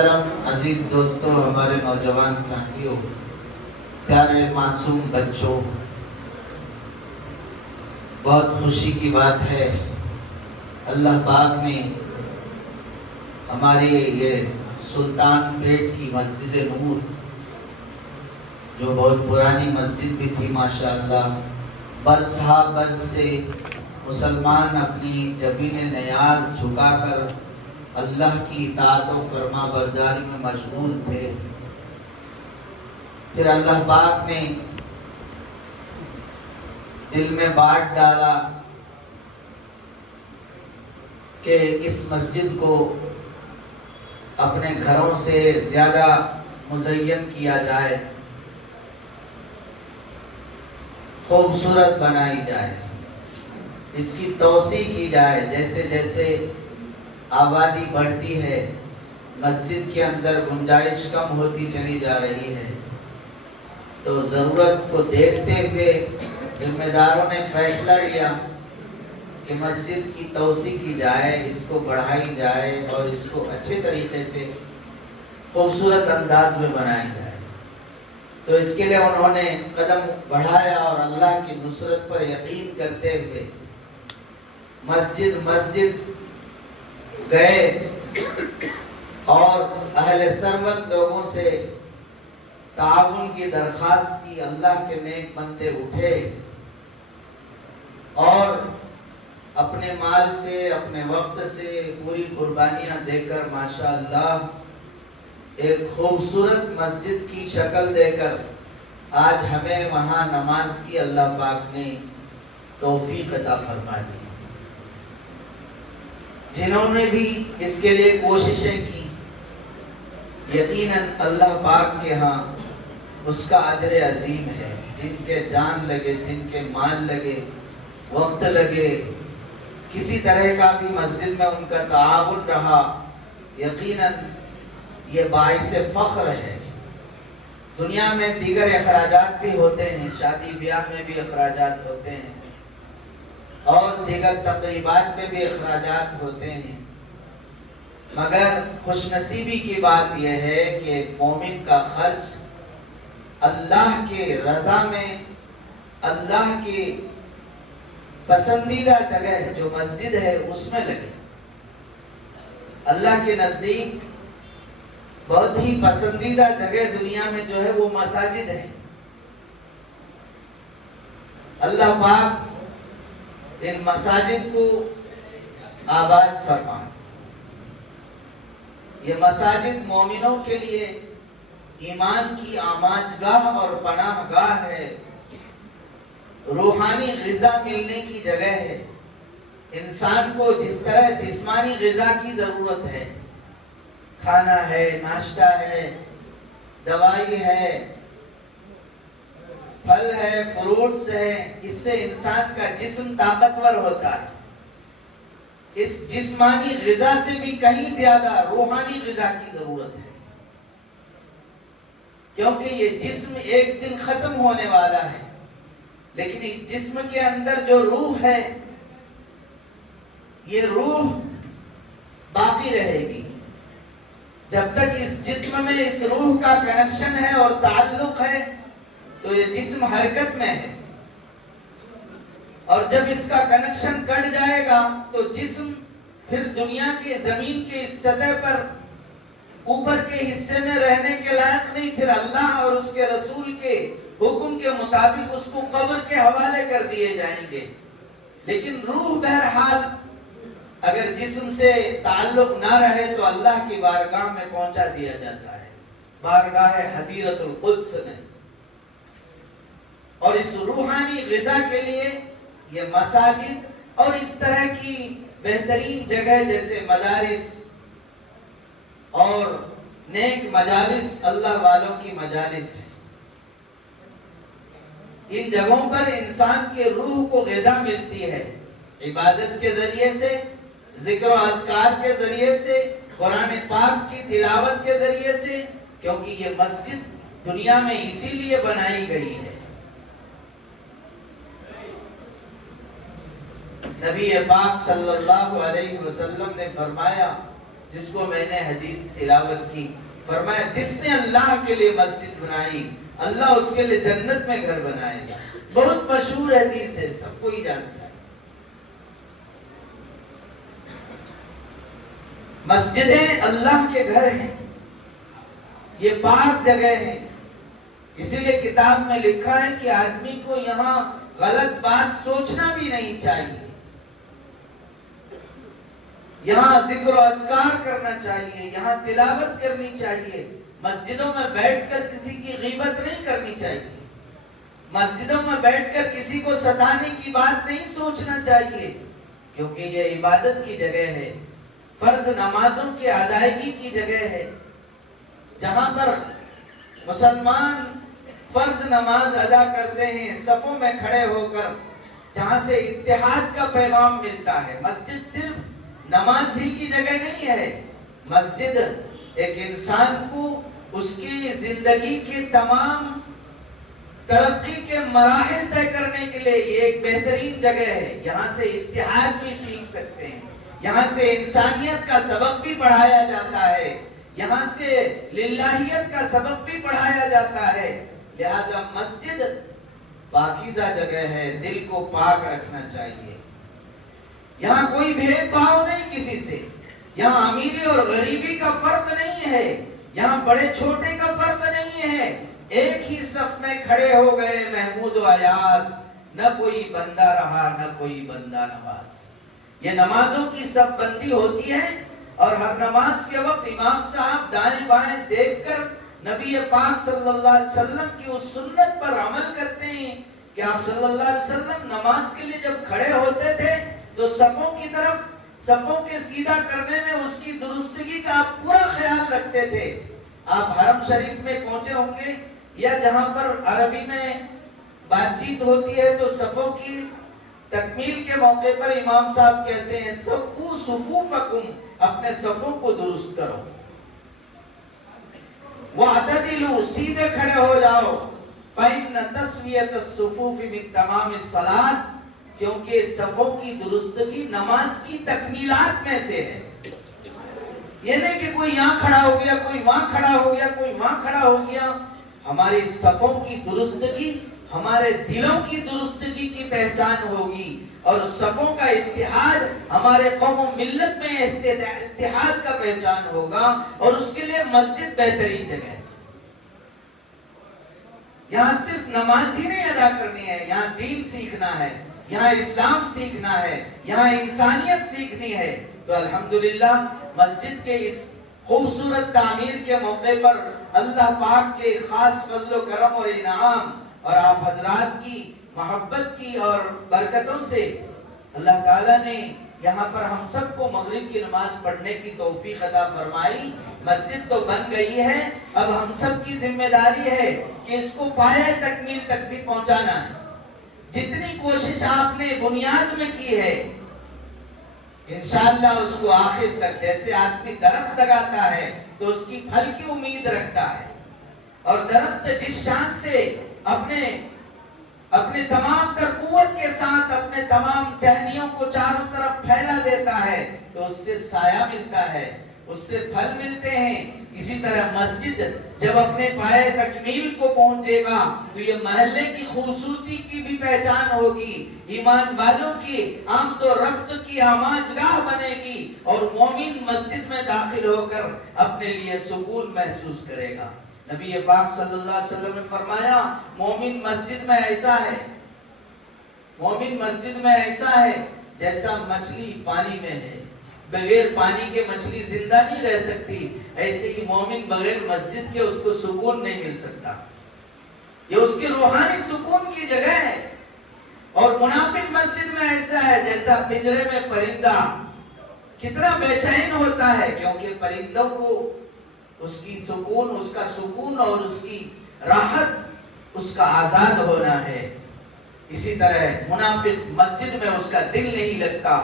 عزیز دوستوں، ہمارے نوجوان ساتھیوں، پیارے معصوم بچوں، بہت خوشی کی بات ہے اللہ پاک نے ہماری یہ سلطان پیٹ کی مسجد نور، جو بہت پرانی مسجد بھی تھی ماشاءاللہ، برس ہا برس سے مسلمان اپنی جبین نیاز جھکا کر اللہ کی اطاعت و فرما برداری میں مشغول تھے۔ پھر اللہ پاک نے دل میں بات ڈالا کہ اس مسجد کو اپنے گھروں سے زیادہ مزین کیا جائے، خوبصورت بنائی جائے، اس کی توسیع کی جائے۔ جیسے جیسے آبادی بڑھتی ہے، مسجد کے اندر گنجائش کم ہوتی چلی جا رہی ہے، تو ضرورت کو دیکھتے ہوئے ذمہ داروں نے فیصلہ لیا کہ مسجد کی توسیع کی جائے، اس کو بڑھائی جائے اور اس کو اچھے طریقے سے خوبصورت انداز میں بنایا جائے۔ تو اس کے لیے انہوں نے قدم بڑھایا اور اللہ کی نصرت پر یقین کرتے ہوئے مسجد مسجد گئے اور اہل ثروت لوگوں سے تعاون کی درخواست کی۔ اللہ کے نیک بندے اٹھے اور اپنے مال سے، اپنے وقت سے پوری قربانیاں دے کر ماشاءاللہ ایک خوبصورت مسجد کی شکل دے کر آج ہمیں وہاں نماز کی اللہ پاک نے توفیق عطا فرما دی۔ جنہوں نے بھی اس کے لیے کوششیں کی، یقیناً اللہ پاک کے ہاں اس کا اجر عظیم ہے۔ جن کے جان لگے، جن کے مال لگے، وقت لگے، کسی طرح کا بھی مسجد میں ان کا تعاون رہا، یقیناً یہ باعث فخر ہے۔ دنیا میں دیگر اخراجات بھی ہوتے ہیں، شادی بیاہ میں بھی اخراجات ہوتے ہیں اور دیگر تقریبات میں بھی اخراجات ہوتے ہیں، مگر خوش نصیبی کی بات یہ ہے کہ ایک مومن کا خرچ اللہ کے رضا میں، اللہ کی پسندیدہ جگہ جو مسجد ہے اس میں لگے۔ اللہ کے نزدیک بہت ہی پسندیدہ جگہ دنیا میں جو ہے وہ مساجد ہے۔ اللہ پاک ان مساجد کو آباد فرمائے۔ یہ مساجد مومنوں کے لیے ایمان کی آماج گاہ اور پناہ گاہ ہے، روحانی غذا ملنے کی جگہ ہے۔ انسان کو جس طرح جسمانی غذا کی ضرورت ہے، کھانا ہے، ناشتہ ہے، دوائی ہے، پھل ہے، فروٹس ہے، اس سے انسان کا جسم طاقتور ہوتا ہے۔ اس جسمانی غذا سے بھی کہیں زیادہ روحانی غذا کی ضرورت ہے، کیونکہ یہ جسم ایک دن ختم ہونے والا ہے، لیکن اس جسم کے اندر جو روح ہے، یہ روح باقی رہے گی۔ جب تک اس جسم میں اس روح کا کنیکشن ہے اور تعلق ہے تو یہ جسم حرکت میں ہے، اور جب اس کا کنیکشن کٹ جائے گا تو جسم پھر دنیا کے زمین کے اس سطح پر اوپر کے حصے میں رہنے کے لائق نہیں، پھر اللہ اور اس کے رسول کے حکم کے مطابق اس کو قبر کے حوالے کر دیے جائیں گے۔ لیکن روح بہرحال اگر جسم سے تعلق نہ رہے تو اللہ کی بارگاہ میں پہنچا دیا جاتا ہے، بارگاہ حضیرت القدس میں۔ اور اس روحانی غذا کے لیے یہ مساجد اور اس طرح کی بہترین جگہ جیسے مدارس اور نیک مجالس، اللہ والوں کی مجالس ہیں۔ ان جگہوں پر انسان کے روح کو غذا ملتی ہے، عبادت کے ذریعے سے، ذکر و اذکار کے ذریعے سے، قرآن پاک کی تلاوت کے ذریعے سے، کیونکہ یہ مسجد دنیا میں اسی لیے بنائی گئی ہے۔ نبی پاک صلی اللہ علیہ وسلم نے فرمایا جس کو میں نے حدیث تلاوت کی، فرمایا جس نے اللہ کے لیے مسجد بنائی اللہ اس کے لیے جنت میں گھر بنائے گا۔ بہت مشہور حدیث ہے، سب کوئی جانتا ہے۔ مسجدیں اللہ کے گھر ہیں، یہ پاک جگہ ہے، اسی لیے کتاب میں لکھا ہے کہ آدمی کو یہاں غلط بات سوچنا بھی نہیں چاہیے، یہاں ذکر و اذکار کرنا چاہیے، یہاں تلاوت کرنی چاہیے، مسجدوں میں بیٹھ کر کسی کی غیبت نہیں کرنی چاہیے، مسجدوں میں بیٹھ کر کسی کو ستانے کی بات نہیں سوچنا چاہیے، کیونکہ یہ عبادت کی جگہ ہے، فرض نمازوں کی ادائیگی کی جگہ ہے، جہاں پر مسلمان فرض نماز ادا کرتے ہیں صفوں میں کھڑے ہو کر، جہاں سے اتحاد کا پیغام ملتا ہے۔ مسجد صرف نماز ہی کی جگہ نہیں ہے، مسجد ایک انسان کو اس کی زندگی کی تمام ترقی کے مراحل طے کرنے کے لیے یہ ایک بہترین جگہ ہے۔ یہاں سے اتحاد بھی سیکھ سکتے ہیں، یہاں سے انسانیت کا سبق بھی پڑھایا جاتا ہے، یہاں سے للہیت کا سبق بھی پڑھایا جاتا ہے۔ لہذا مسجد پاکیزہ جگہ ہے، دل کو پاک رکھنا چاہیے۔ یہاں کوئی بھید بھاؤ نہیں کسی سے، یہاں امیری اور غریبی کا فرق نہیں ہے، یہاں بڑے چھوٹے کا فرق نہیں ہے، ایک ہی صف میں کھڑے ہو گئے محمود و ایاز، نہ کوئی بندہ رہا نہ کوئی بندہ نواز۔ یہ نمازوں کی صف بندی ہوتی ہے اور ہر نماز کے وقت امام صاحب دائیں بائیں دیکھ کر نبی پاک صلی اللہ علیہ وسلم کی اس سنت پر عمل کرتے ہیں کہ آپ صلی اللہ علیہ وسلم نماز کے لیے جب کھڑے ہوتے تھے تو صفوں کی طرف، صفوں کے سیدھا کرنے میں اس کی درستگی کا آپ پورا خیال رکھتے تھے۔ آپ حرم شریف میں پہنچے ہوں گے یا جہاں پر عربی میں بات چیت ہوتی ہے تو صفوں کی تکمیل کے موقع پر امام صاحب کہتے ہیں صفو صفوفکم، اپنے صفوں کو درست کرو، وَاعْتَدِلُوا، سیدھے کھڑے ہو جاؤ، فَإِنَّ تَسْوِيَةَ الصُّفُوفِ مِن تَمَامِ الصَّلَاةِ، کیونکہ صفوں کی درستگی نماز کی تکمیلات میں سے ہے۔ یہ نہیں کہ کوئی یہاں کھڑا ہو گیا، کوئی وہاں کھڑا ہو گیا، کوئی وہاں کھڑا ہو گیا۔ ہماری صفوں کی درستگی ہمارے دلوں کی درستگی کی پہچان ہوگی، اور صفوں کا اتحاد ہمارے قوم و ملت میں اتحاد کا پہچان ہوگا، اور اس کے لیے مسجد بہترین جگہ ہے۔ یہاں صرف نماز ہی نہیں ادا کرنی ہے، یہاں دین سیکھنا ہے، یہاں اسلام سیکھنا ہے، یہاں انسانیت سیکھنی ہے۔ تو الحمدللہ مسجد کے اس خوبصورت تعمیر کے موقع پر اللہ پاک کے خاص فضل و کرم اور انعام اور آپ حضرات کی محبت کی اور برکتوں سے اللہ تعالیٰ نے یہاں پر ہم سب کو مغرب کی نماز پڑھنے کی توفیق عطا فرمائی۔ مسجد تو بن گئی ہے، اب ہم سب کی ذمہ داری ہے کہ اس کو پایہ تکمیل تک بھی پہنچانا ہے۔ جتنی کوشش آپ نے بنیاد میں کی ہے انشاءاللہ اس کو آخر تک، جیسے آدمی درخت لگاتا ہے تو اس کی پھل کی امید رکھتا ہے، اور درخت جس شان سے اپنے تمام تر قوت کے ساتھ اپنے تمام ٹہنیوں کو چاروں طرف پھیلا دیتا ہے تو اس سے سایہ ملتا ہے، اس سے پھل ملتے ہیں۔ اسی طرح مسجد جب اپنے پایہ تکمیل کو پہنچے گا تو یہ محلے کی خوبصورتی کی بھی پہچان ہوگی، ایمان والوں کی آمد و رفت کی آماج گاہ بنے گی، اور مومن مسجد میں داخل ہو کر اپنے لیے سکون محسوس کرے گا۔ نبی پاک صلی اللہ علیہ وسلم نے فرمایا مومن مسجد میں ایسا ہے، مومن مسجد میں ایسا ہے جیسا مچھلی پانی میں ہے، بغیر پانی کے مچھلی زندہ نہیں رہ سکتی، ایسے ہی مومن بغیر مسجد کے اس کو سکون نہیں مل سکتا، یہ اس کی روحانی سکون کی جگہ ہے۔ اور منافق مسجد میں ایسا ہے جیسا پنجرے میں پرندہ کتنا بے چین ہوتا ہے، کیونکہ پرندوں کو اس کی سکون، اس کا سکون اور اس کی راحت اس کا آزاد ہونا ہے۔ اسی طرح منافق مسجد میں اس کا دل نہیں لگتا۔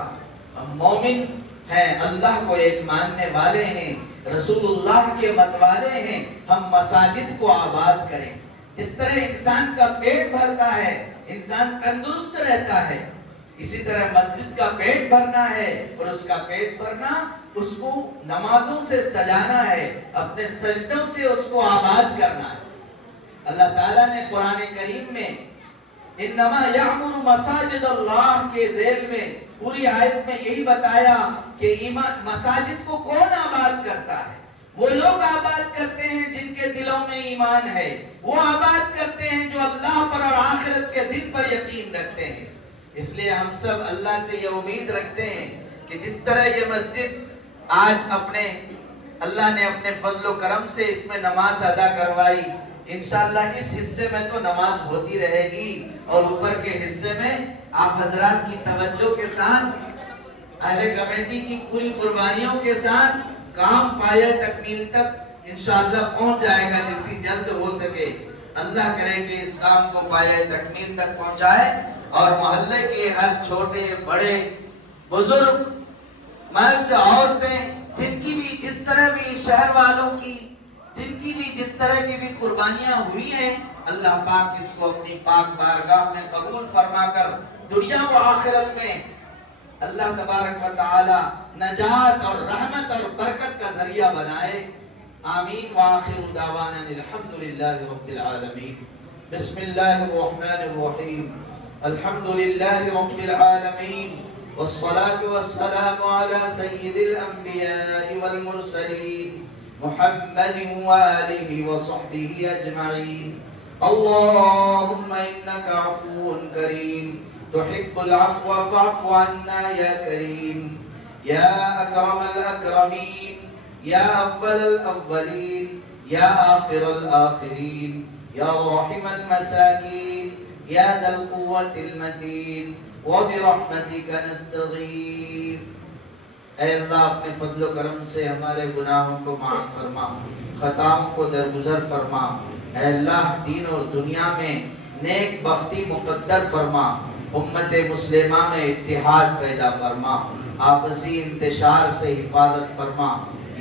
ہم مومن ہیں، اللہ کو ایک ماننے والے ہیں، رسول اللہ کے متوالے ہیں، ہم مساجد کو آباد کریں۔ جس طرح انسان کا پیٹ بھرتا ہے، انسان تندرست رہتا ہے، اسی طرح مسجد کا پیٹ بھرنا ہے، اور اس کا پیٹ بھرنا اس کو نمازوں سے سجانا ہے، اپنے سجدوں سے اس کو آباد کرنا ہے۔ اللہ تعالیٰ نے قرآن کریم میں انما یعمر مساجد اللہ کے ذیل میں پوری آیت میں یہی بتایا کہ مساجد کو کون آباد کرتا ہے؟ وہ لوگ آباد کرتے ہیں جن کے دلوں میں ایمان ہے، وہ آباد کرتے ہیں جو اللہ پر اور آخرت کے دن پر یقین رکھتے ہیں۔ اس لیے ہم سب اللہ سے یہ امید رکھتے ہیں کہ جس طرح یہ مسجد آج اللہ نے اپنے فضل و کرم سے اس میں نماز ادا کروائی، انشاءاللہ اس حصے میں تو نماز ہوتی رہے گی، اور اوپر کے حصے میں آپ حضرات کی توجہ کے ساتھ، اہل کمیٹی کی پوری قربانیوں کے ساتھ کام پایہ تکمیل تک انشاءاللہ پہنچ جائے گا جتنی جلد ہو سکے۔ اللہ کرے کہ اس کام کو پایہ تکمیل تک پہنچائے، اور محلے کے ہر چھوٹے بڑے بزرگ مرد عورتیں جن کی بھی جس طرح بھی شہر والوں کی جن کی بھی جس طرح کی بھی قربانیاں ہوئی ہیں، اللہ پاک اس کو اپنی پاک بارگاہ میں قبول فرما کر دنیا و آخرت میں اللہ تبارک و تعالی نجات اور رحمت اور برکت کا ذریعہ بنائے۔ آمین وآخر دعوانا الحمدللہ رب العالمین۔ بسم اللہ الرحمن الرحیم۔ الحمدللہ رب العالمین، والصلاة والسلام على سید الانبیاء والمرسلین محمد وآلہ وصحبہ اجمعین۔ اللہم انکا عفو کریم تحب العفو فاعف عنا یا کریم، یا اکرم الاکرمین، یا اول الاولین، یا آخر الآخرین، یا راحم المساکین، یا ذا القوة المتین، وبرحمتک نستغیث۔ اے اللہ اپنے فضل و کرم سے ہمارے گناہوں کو معاف فرما، خطاؤں کو درگزر فرما۔ اے اللہ دین اور دنیا میں نیک بختی مقدر فرما، امت مسلمہ میں اتحاد پیدا فرما، آپسی انتشار سے حفاظت فرما۔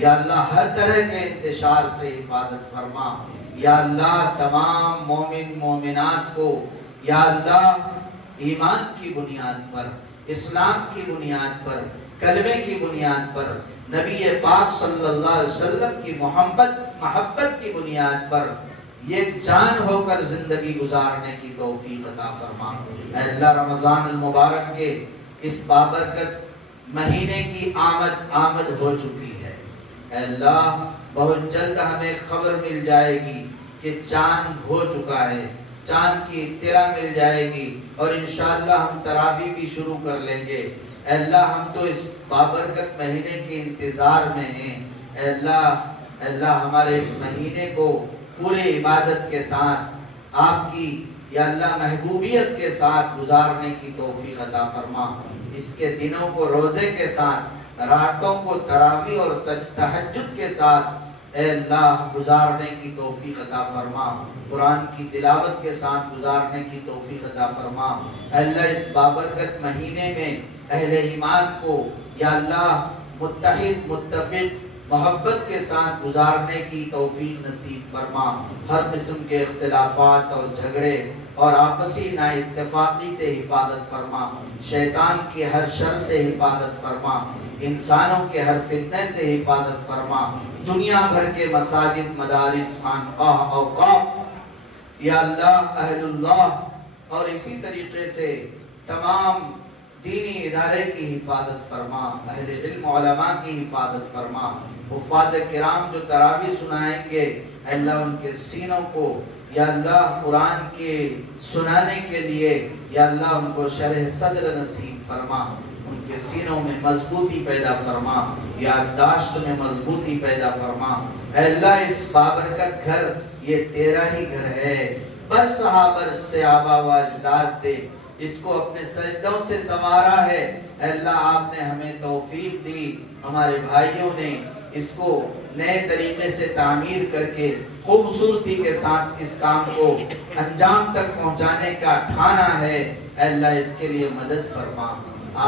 یا اللہ ہر طرح کے انتشار سے حفاظت فرما۔ یا اللہ تمام مومن مومنات کو یا اللہ ایمان کی بنیاد پر، اسلام کی بنیاد پر، کلمے کی بنیاد پر، نبی پاک صلی اللہ علیہ وسلم کی محبت کی بنیاد پر ایک جان ہو کر زندگی گزارنے کی توفیق عطا فرما۔ اے اللہ رمضان المبارک کے اس بابرکت مہینے کی آمد ہو چکی ہے۔ اے اللہ بہت جلد ہمیں خبر مل جائے گی کہ چاند ہو چکا ہے، چاند کی اطلاع مل جائے گی، اور انشاءاللہ ہم تراویح بھی شروع کر لیں گے۔ اے اللہ ہم تو اس بابرکت مہینے کے انتظار میں ہیں۔ اے اللہ ہمارے اس مہینے کو پورے عبادت کے ساتھ آپ کی یا اللہ محبوبیت کے ساتھ گزارنے کی توفیق عطا فرما۔ اس کے دنوں کو روزے کے ساتھ، راتوں کو تراویح اور تہجد کے ساتھ اے اللہ گزارنے کی توفیق عطا فرما، قرآن کی تلاوت کے ساتھ گزارنے کی توفیق عطا فرما۔ اے اللہ اس بابرکت مہینے میں اہل ایمان کو یا اللہ متحد متفق محبت کے ساتھ گزارنے کی توفیق نصیب فرما۔ ہر قسم کے اختلافات اور جھگڑے اور آپسی نا اتفاقی سے حفاظت فرما، شیطان کی ہر شر سے حفاظت فرما، انسانوں کے ہر فتنے سے حفاظت فرما۔ دنیا بھر کے مساجد، مدارس، خانقاہ، اوقاف یا اللہ اہل اللہ اور اسی طریقے سے تمام دینی ادارے کی حفاظت فرما، اہل علم علماء کی حفاظت فرما۔ حفاظ کرام جو تراویح سنائیں گے اے اللہ ان کے سینوں کو یا اللہ قرآن کے سنانے کے لیے یا اللہ ان کو شرح صدر نصیب فرما، ان کے سینوں میں مضبوطی پیدا فرما، یادداشت میں مضبوطی پیدا فرما۔ اے اللہ اس بابرکت گھر یہ تیرا ہی گھر ہے، برسہا برس سے آبا و اجداد دے، اس کو اپنے سجدوں سے سنوارا ہے۔ اے اللہ آپ نے ہمیں توفیق دی، ہمارے بھائیوں نے اس کو نئے طریقے سے تعمیر کر کے خوبصورتی کے ساتھ اس کام کو انجام تک پہنچانے کا ٹھانا ہے۔ اے اللہ اس کے لیے مدد فرما،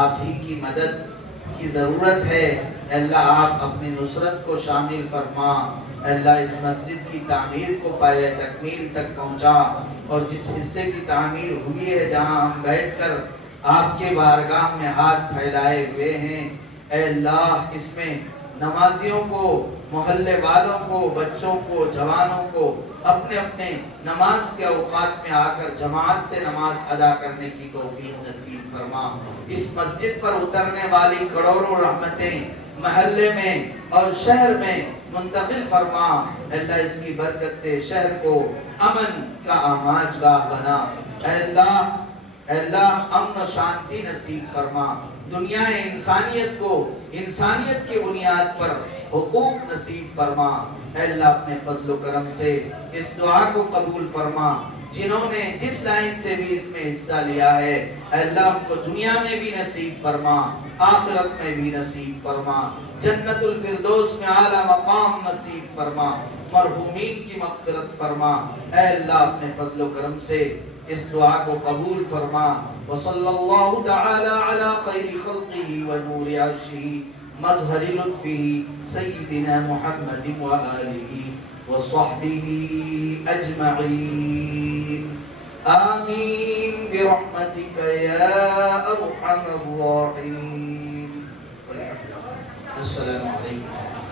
آپ ہی کی مدد کی ضرورت ہے۔ اے اللہ آپ اپنی نصرت کو شامل فرما۔ اے اللہ اس مسجد کی تعمیر کو پایہ تکمیل تک پہنچا، اور جس حصے کی تعمیر ہوئی ہے جہاں ہم بیٹھ کر آپ کے بارگاہ میں ہاتھ پھیلائے ہوئے ہیں، اے اللہ اس میں نمازیوں کو، محلے والوں کو، بچوں کو، جوانوں کو اپنے اپنے نماز کے اوقات میں آ کر جماعت سے نماز ادا کرنے کی توفیق نصیب فرما۔ اس مسجد پر اترنے والی کروڑوں رحمتیں محلے میں اور شہر میں منتقل فرما۔ اللہ اس کی برکت سے شہر کو امن کا آماج گاہ بنا۔ اے اللہ امن و شانتی نصیب فرما۔ دنیا انسانیت کو انسانیت کی بنیاد پر حقوق نصیب فرما۔ اے اللہ اپنے فضل و کرم سے اس دعا کو قبول فرما۔ جنہوں نے جس لائن سے بھی اس میں حصہ لیا ہے اے اللہ ان کو دنیا میں بھی نصیب فرما، آخرت میں بھی نصیب فرما، جنت الفردوس میں اعلیٰ مقام نصیب فرما، مرحومین کی مغفرت فرما۔ اے اللہ اپنے فضل و کرم سے اس دعا کو قبول فرما۔ وصلی اللہ تعالی علی خیر خلقہ ونور عرشہ مظہر لطفہ سیدنا محمد وآلہ وصحبہ اجمعین آمین برحمتک یا ارحم الراحمین۔ السلام علیکم۔